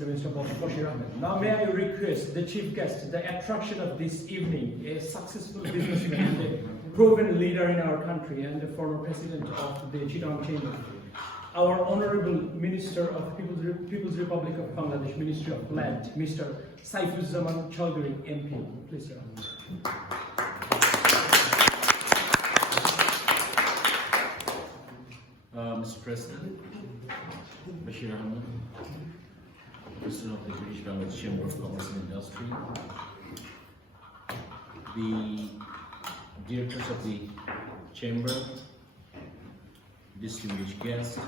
Minister Bashir Ahmed. Now may I request the chief guest, the attraction of this evening, a successful businessman and a proven leader in our country and the former president of the Chowdhury Chamber, our Honourable Minister of People's Republic of Bangladesh, Ministry of Land, Mr. Saifuzzaman Chowdhury, MP. Please, Your Honor. Mr. President, Bashir Ahmed, President of the British Bangladesh Chamber of Commerce and Industry, the directors of the Chamber, distinguished guests,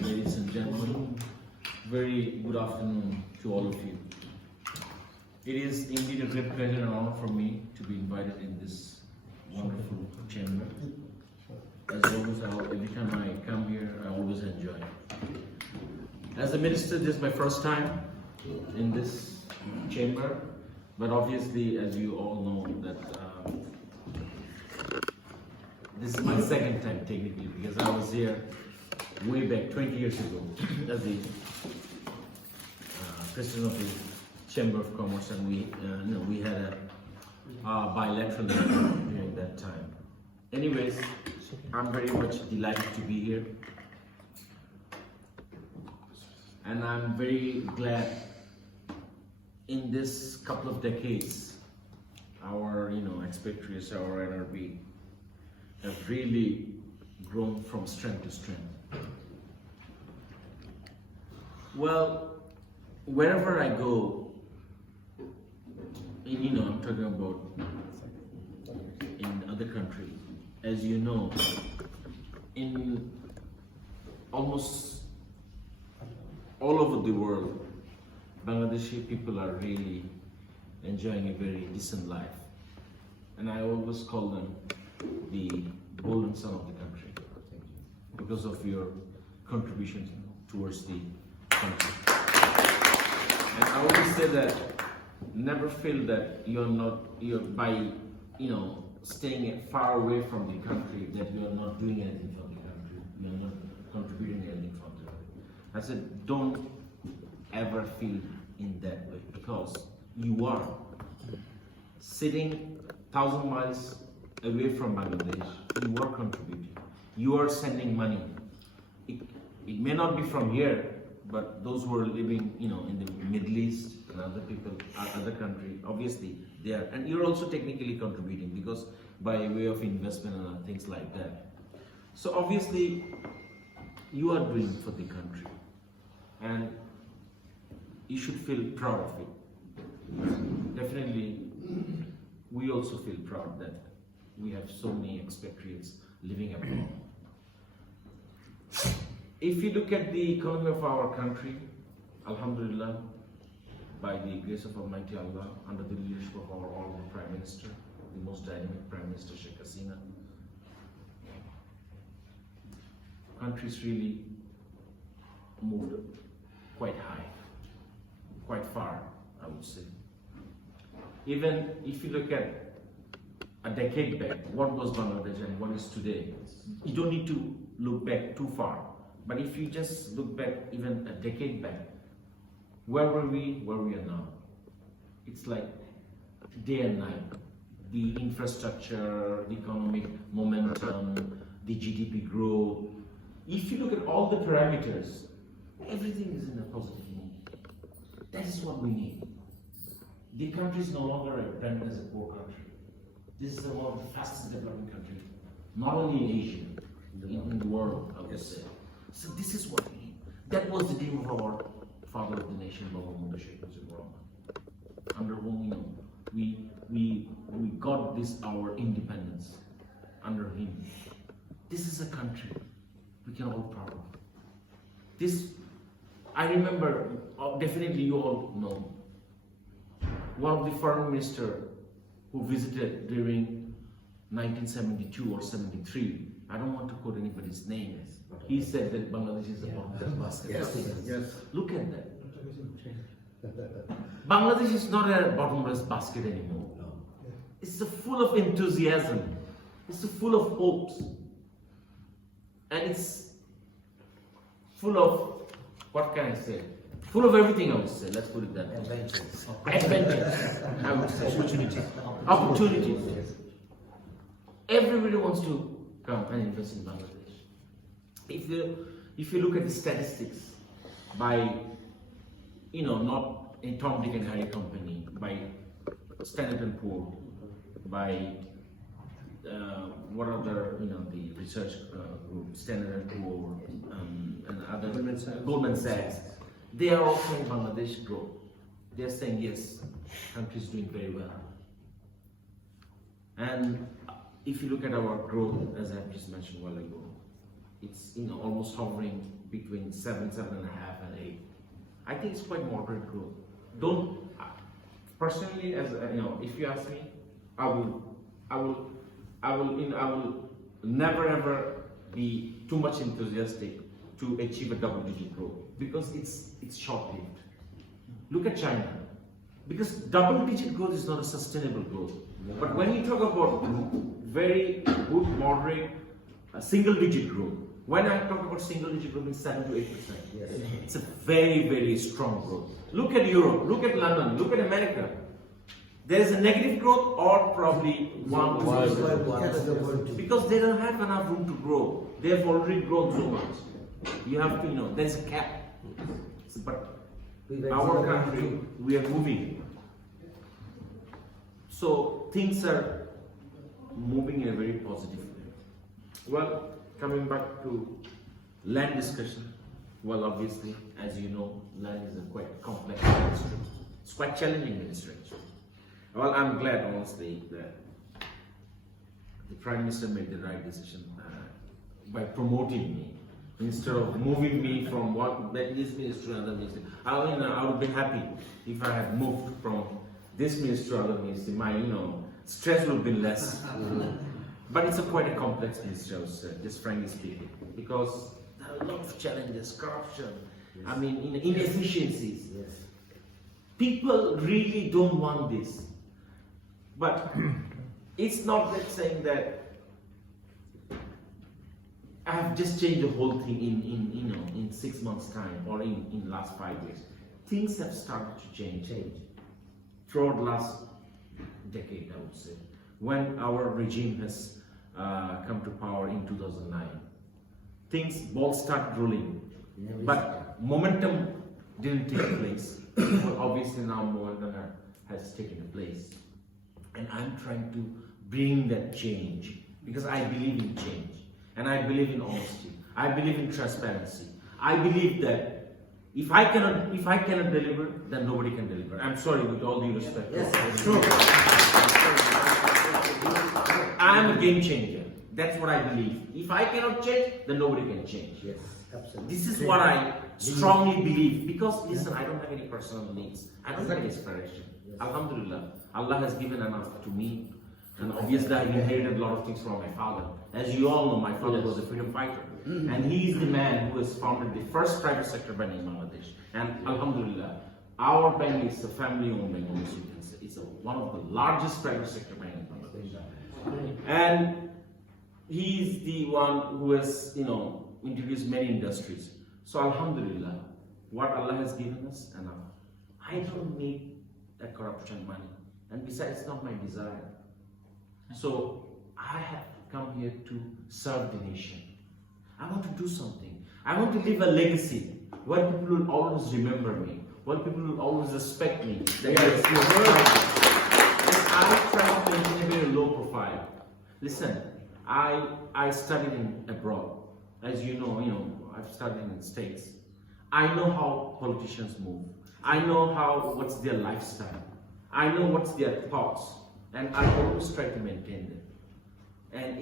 ladies and gentlemen, very good afternoon to all of you. It is indeed a great pleasure and honor for me to be invited in this wonderful chamber. As always, every time I come here, I always enjoy it. As a minister, this is my first time in this chamber, but obviously, as you all know, that this is my second time technically, because I was here way back 20 years ago as the president of the Chamber of Commerce, and we had a bilateral meeting during that time. Anyways, I'm very much delighted to be here. And I'm very glad in this couple of decades, our expatriates, our NRB, have really grown from strength to strength. Well, wherever I go, I'm talking about in other countries, as you know, in almost all over the world, Bangladeshi people are really enjoying a very decent life. And I always call them the golden son of the country because of your contribution towards the country. And I always say that never feel that you're by staying far away from the country, that you are not doing anything for the country, you are not contributing anything for the country. I said, don't ever feel in that way, because you are sitting 1,000 miles away from Bangladesh. You are contributing. You are sending money. It may not be from here, but those who are living, in the Middle East and other people, other country, obviously they are, and you're also technically contributing because by way of investment and things like that. So obviously, you are doing for the country, and you should feel proud of it. Definitely, we also feel proud that we have so many expatriates living abroad. If you look at the economy of our country, Alhamdulillah, by the grace of Almighty Allah, under the leadership of our Honourable Prime Minister, the most dynamic Prime Minister Sheikh Hasina, country's really moved quite high, quite far, I would say. Even if you look at a decade back, what was Bangladesh and what is today, you don't need to look back too far. But if you just look back even a decade back, where were we, where we are now? It's like day and night. The infrastructure, the economic momentum, the GDP growth. If you look at all the parameters, everything is in a positive mood. That is what we need. The country is no longer branded as a poor country. This is one of the fastest developing countries, not only in Asia, in the world, I would say. So this is what we need. That was the dream of our father of the nation, Saifuzzaman, under whom we got this our independence under him. This is a country we can all proud of. This, I remember, definitely you all know, one of the foreign minister who visited during 1972 or 73, I don't want to quote anybody's name, he said that Bangladesh is a bottomless basket. Yes. Look at that. Bangladesh is not a bottomless basket anymore. No. It's full of enthusiasm. It's full of hopes. And it's full of, what can I say, full of everything, I would say. Let's put it that way. Adventures. Adventures, I would say. Opportunities. Everybody wants to come and invest in Bangladesh. If you look at the statistics by, not a Tom, Dick and Harry company, by Standard & Poor, by what other, the research group, Standard & Poor, and other, Goldman Sachs, they are all saying Bangladesh grow. They are saying, yes, country is doing very well. And if you look at our growth, as I just mentioned a while ago, it's almost hovering between 7, 7.5, and 8. I think it's quite moderate growth. Personally, as if you ask me, I will never ever be too much enthusiastic to achieve a double-digit growth because it's short-lived. Look at China, because double-digit growth is not a sustainable growth. But when you talk about very good, moderate, single-digit growth, when I talk about single-digit growth, it's 7 to 8%. Yes. It's a very, very strong growth. Look at Europe, look at London, look at America. There's a negative growth or probably 1%. Because they don't have enough room to grow. They have already grown so much. You have to know, there's a cap. But our country, we are moving. So things are moving in a very positive way. Well, coming back to land discussion, well, obviously, as you know, land is a quite complex ministry. It's quite challenging ministry. Well, I'm glad, honestly, that the Prime Minister made the right decision by promoting me instead of moving me from this ministry to another ministry. I would have been happy if I had moved from this ministry to another ministry. My, stress would have been less. But it's quite a complex ministry, I would say, just frankly speaking, because there are a lot of challenges, corruption, Yes. Inefficiencies. Yes. People really don't want this. But it's not that saying that I have just changed the whole thing in 6 months' time or in the last 5 years. Things have started to change throughout the last decade, I would say. When our regime has come to power in 2009, balls started rolling, but momentum didn't take place. Well, obviously now momentum has taken place. And I'm trying to bring that change because I believe in change and I believe in honesty. I believe in transparency. I believe that if I cannot deliver, then nobody can deliver. I'm sorry, with all due respect. Yes, sure. I'm a game changer. That's what I believe. If I cannot change, then nobody can change. Yes, absolutely. This is what I strongly believe because listen, I don't have any personal needs. I don't have any inspiration. Alhamdulillah, Allah has given enough to me, and obviously I inherited a lot of things from my father. As you all know, my father was a freedom fighter, and he is the man who has founded the first private sector bank in Bangladesh. And Alhamdulillah, our bank is a family-owned bank, as you can say. It's one of the largest private sector banks in Bangladesh, and he is the one who has, introduced many industries. So Alhamdulillah, what Allah has given us enough. I don't need that corruption money, and besides, it's not my desire. So I have come here to serve the nation. I want to do something. I want to leave a legacy where people will always remember me, where people will always respect me. That I try to maintain a very low profile. Listen, I studied abroad. As you know, I've studied in the States. I know how politicians move. I know what's their lifestyle. I know what's their thoughts, and I always try to maintain them. And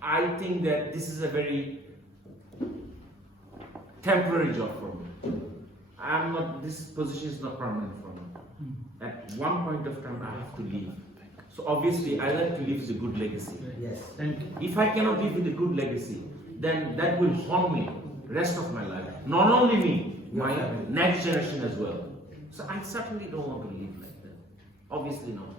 I think that this is a very temporary job for me. This position is not permanent for me. At one point of time, I have to leave. So obviously, I like to leave with a good legacy. Yes. And if I cannot leave with a good legacy, then that will haunt me the rest of my life. Not only me, my next generation as well. So I certainly don't want to live like that. Obviously not.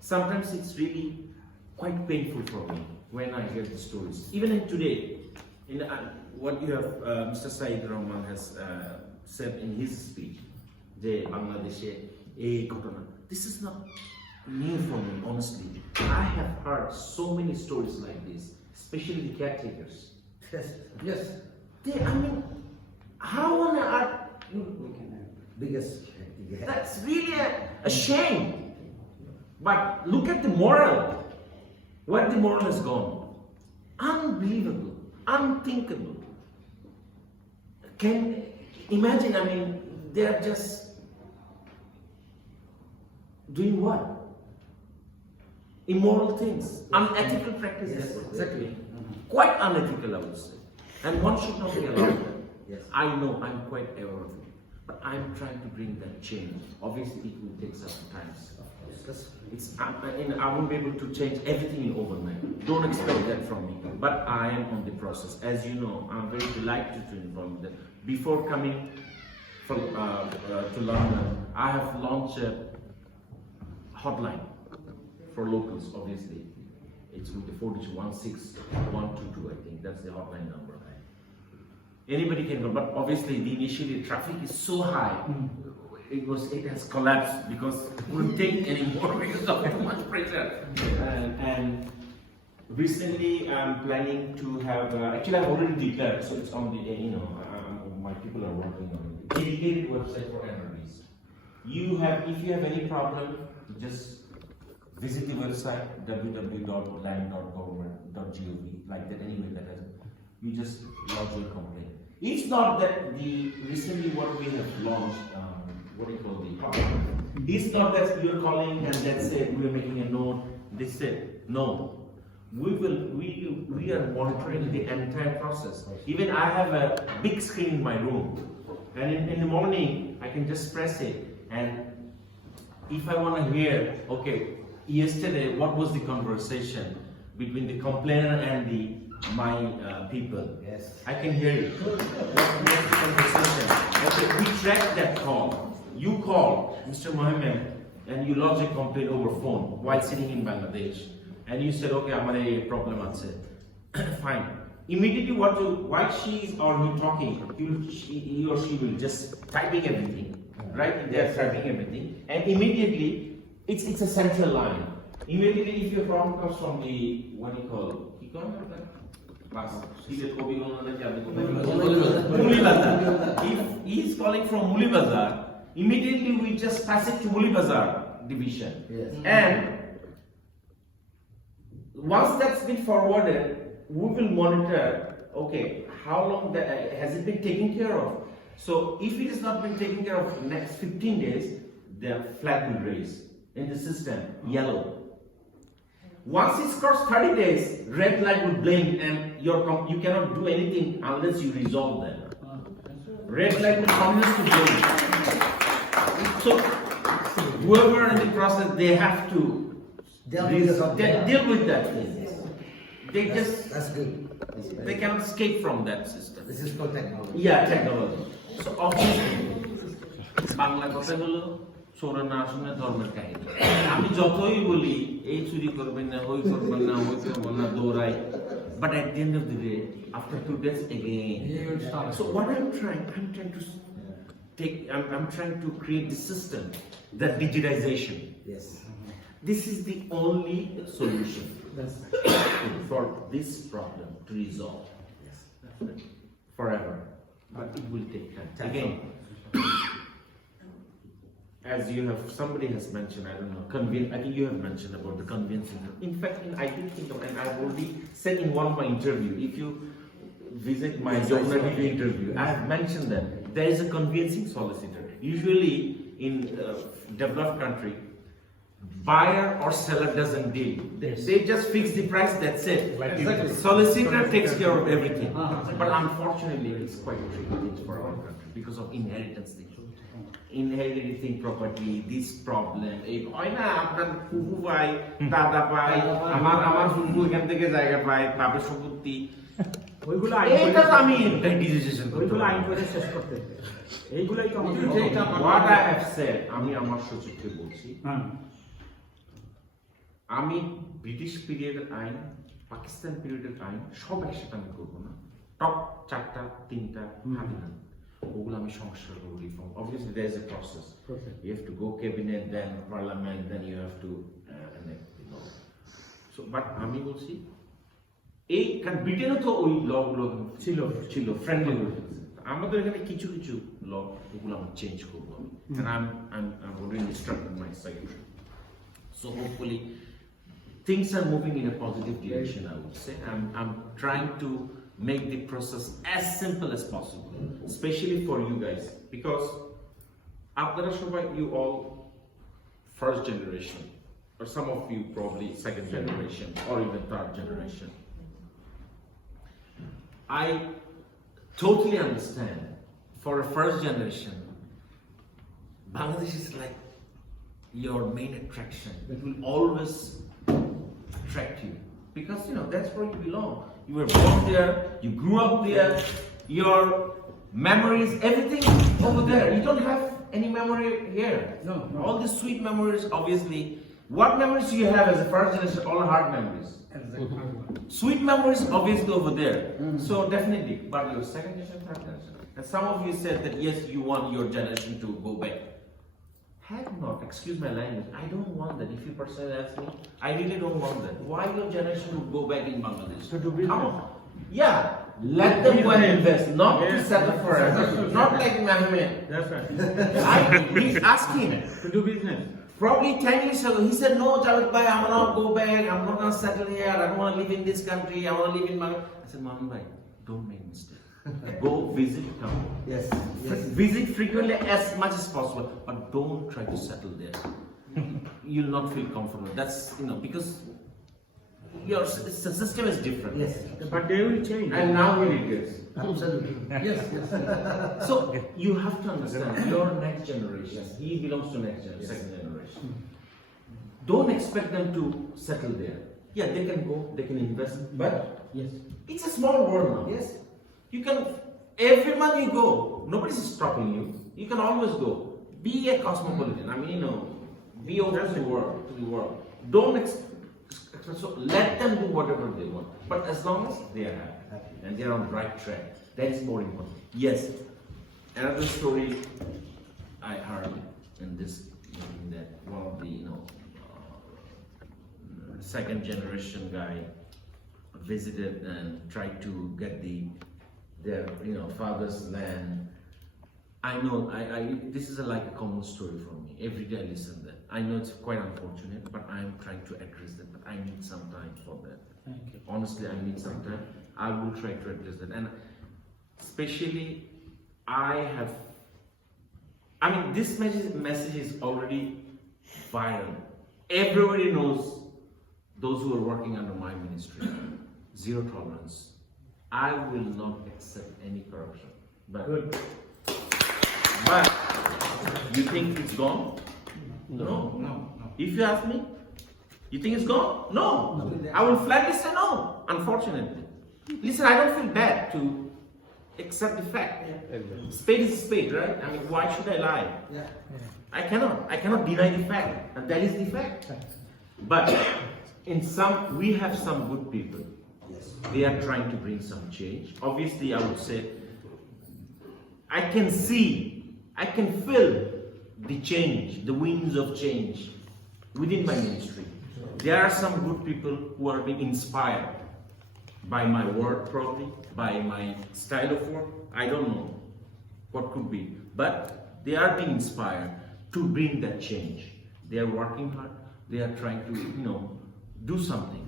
Sometimes it's really quite painful for me when I hear the stories. Even today, what you have, Mr. Said Rahman has said in his speech, যে বাংলাদেশে এই ঘটনা. This is not new for me, honestly. I have heard so many stories like this, especially the caretakers. Yes. I mean, how on earth? Biggest. That's really a shame. But look at the moral. Where the moral has gone. Unbelievable. Unthinkable. Can imagine, I mean, they are just doing what? Immoral things, unethical practices. Yes, exactly. Quite unethical, I would say. And one should not be allowed that. Yes. I know, I'm quite aware of it. But I'm trying to bring that change. Obviously, it will take some time. I won't be able to change everything in overnight. Don't expect that from me. But I am on the process. As you know, I'm very delighted to inform you that before coming to London, I have launched a hotline for locals, obviously. It's with the 416-122, I think. That's the hotline number. Anybody can go, but obviously the initially traffic is so high. It has collapsed because it wouldn't take any more because of too much pressure. And recently I'm planning to have, actually I've already declared, so it's on the, my people are working on it. Dedicated website for NRBs. If you have any problem, just visit the website www.land.government.gov, like that anyway, you just lodge your complaint. It's not that recently what we have launched, what do you call it's not that you're calling and that's it, we're making a note, this it. No. We are monitoring the entire process. Even I have a big screen in my room. And in the morning, I can just press it. And if I want to hear, okay, yesterday, what was the conversation between the complainer and my people? Yes. I can hear it. What's the conversation? Okay, we track that call. You call Mr. Mohammed and you lodge a complaint over phone while sitting in Bangladesh. And you said, okay, I'm a problem. Fine. Immediately, while she or he talking, he or she will just typing everything, right? They're typing everything, and immediately it's a central line. Immediately, if your problem comes from the what do you call? If he's calling from Mulibazar, immediately we just pass it to Mulibazar division, Yes. and once that's been forwarded, we will monitor, okay, how long has it been taken care of? So if it has not been taken care of next 15 days, the flag will raise in the system, yellow. Once it's crossed 30 days, red light will blink and you cannot do anything unless you resolve them. Red light will continue to blink. So whoever in the process, they have to deal with that thing. That's good. They cannot escape from that system. This is called technology. Yeah, technology. So obviously, Bangla কথা হলো চোরা না শুনে ধর্মের কাহিনী। আমি যতই বলি এই চুরি করবেন না, ওই করবেন না, ওই করবেন না, দৌড়াই। But at the end of the day, after 2 days again. So what I'm trying to create the system, that digitization. Yes. This is the only solution for this problem to resolve. Yes. Forever. But it will take time. Again, as somebody has mentioned, I don't know, I think you have mentioned about the convincing. In fact, I did think of, and I've already said in one of my interview, if you visit my journalism interview, I have mentioned that there is a convincing solicitor. Usually in developed country, buyer or seller doesn't deal. They just fix the price, that's it. Exactly. Solicitor takes care of everything. But unfortunately, it's quite tricky for our country because of inheritance thing. Inheriting property, this problem. হয় না আপনার ফুফু ভাই, দাদা ভাই, আমার ফুফু এখান থেকে জায়গা পায়, বাপের সম্পত্তি। ওইগুলো আমি ডিসিশন ওইগুলো আইন করে শেষ করতে। এইগুলাই তো আমাদের what I have said, আমি আমার সচিবকে বলছি। আমি ব্রিটিশ পিরিয়ডের আইন, পাকিস্তান পিরিয়ডের আইন সব একসাথে আমি করবো না। টপ 4টা 3টা হাতে ওগুলো আমি সংস্কার করব, reform. Obviously there is a process. You have to go cabinet, then parliament, then you have to so but আমি বলছি এই কারণ ব্রিটেনও তো ওই লগুলো ছিল ফ্রেন্ডলি হয়ে গেছে। আমাদের এখানে কিছু কিছু ল ওগুলো আমরা চেঞ্জ করবো আমি, and I'm already instructed my secretary, so hopefully things are moving in a positive direction. I would say I'm trying to make the process as simple as possible, especially for you guys, because আপনারা সবাই you all first generation, or some of you probably second generation or even third generation. I totally understand for a first generation, Bangladesh is like your main attraction. It will always attract you because that's where you belong. You were born there, you grew up there, your memories, everything over there. You don't have any memory here. No. All the sweet memories, obviously. What memories do you have as a first generation? All hard memories. Sweet memories, obviously, over there. So definitely, but your second generation, third generation. And some of you said that yes, you want your generation to go back. Have not, excuse my language. I don't want that. If you personally ask me, I really don't want that. Why your generation would go back in Bangladesh? To do business. Come on. Yeah, let them go and invest, not to settle forever. Not like Mohammed. That's right. Ask him. To do business. Probably 10 years ago, he said, no, Javed Bhai, I'm not go back, I'm not going to settle here, I don't want to live in this country, I want to live in Bangladesh. I said, Mohammed Bhai, don't make mistake. Go visit Kabul. Yes. Visit frequently as much as possible, but don't try to settle there. You'll not feel comfortable. That's, because your system is different. Yes. But they will change. And now here it is. Absolutely. Yes. So you have to understand your next generation. He belongs to next generation, second generation. Don't expect them to settle there. Yeah, they can go, they can invest, but Yes. it's a small world now. Yes. You can every month you go. Nobody's stopping you. You can always go. Be a cosmopolitan. I mean, be open to the world. Don't so let them do whatever they want. But as long as they are happy and they are on the right track, that is more important. Yes. Another story I heard in this that one of the second generation guy visited and tried to get their father's land. I know this is like a common story for me. Every day I listen to that. I know it's quite unfortunate, but I am trying to address that. But I need some time for that. Thank you. Honestly, I need some time. I will try to address that. And especially, this message is already viral. Everybody knows those who are working under my ministry. Zero tolerance. I will not accept any corruption. But you think it's gone? No. If you ask me, you think it's gone? No. I will flatly say no, unfortunately. Listen, I don't feel bad to accept the fact. Spade is a spade, right? I mean, why should I lie? Yeah. I cannot deny the fact, and that is the fact. But we have some good people. Yes. They are trying to bring some change. Obviously, I would say, I can feel the change, the winds of change within my ministry. There are some good people who are being inspired by my work, probably, by my style of work. I don't know what could be, but they are being inspired to bring that change. They are working hard. They are trying to, do something.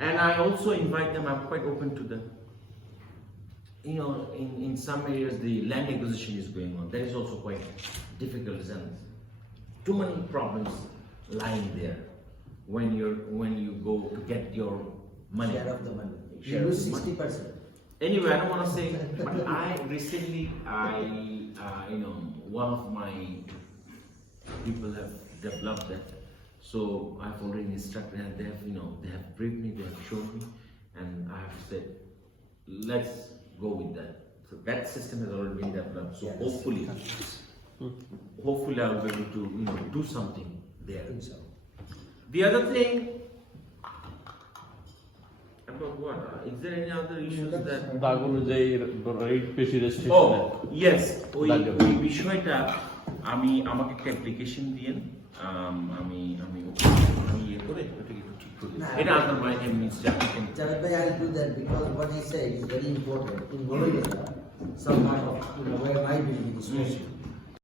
And I also invite them, I'm quite open to them. In some areas the land acquisition is going on. That is also quite difficult and too many problems lying there when you go to get your money. Share of the money. Share You of lose the money. 60%. Anyway, I don't want to say, but one of my people have developed that. So I've already instructed and they have briefed me, they have shown me, and I have said, let's go with that. So that system has already been developed. So Yes. hopefully I'll be able to do something there. I think so. The other thing, I'm about what? Is there any other issues that? দাগুলো যে rate বেশি restriction Oh, yes. ওই দাগের। ওই বিষয়টা আমাকে একটা application দিয়েন আমি ইয়ে করে ওটাকে একটু ঠিক করি না, এটা under my means Javed bhai, I'll do that because what I say is very important. In Bolivia, some part of where my building is mostly,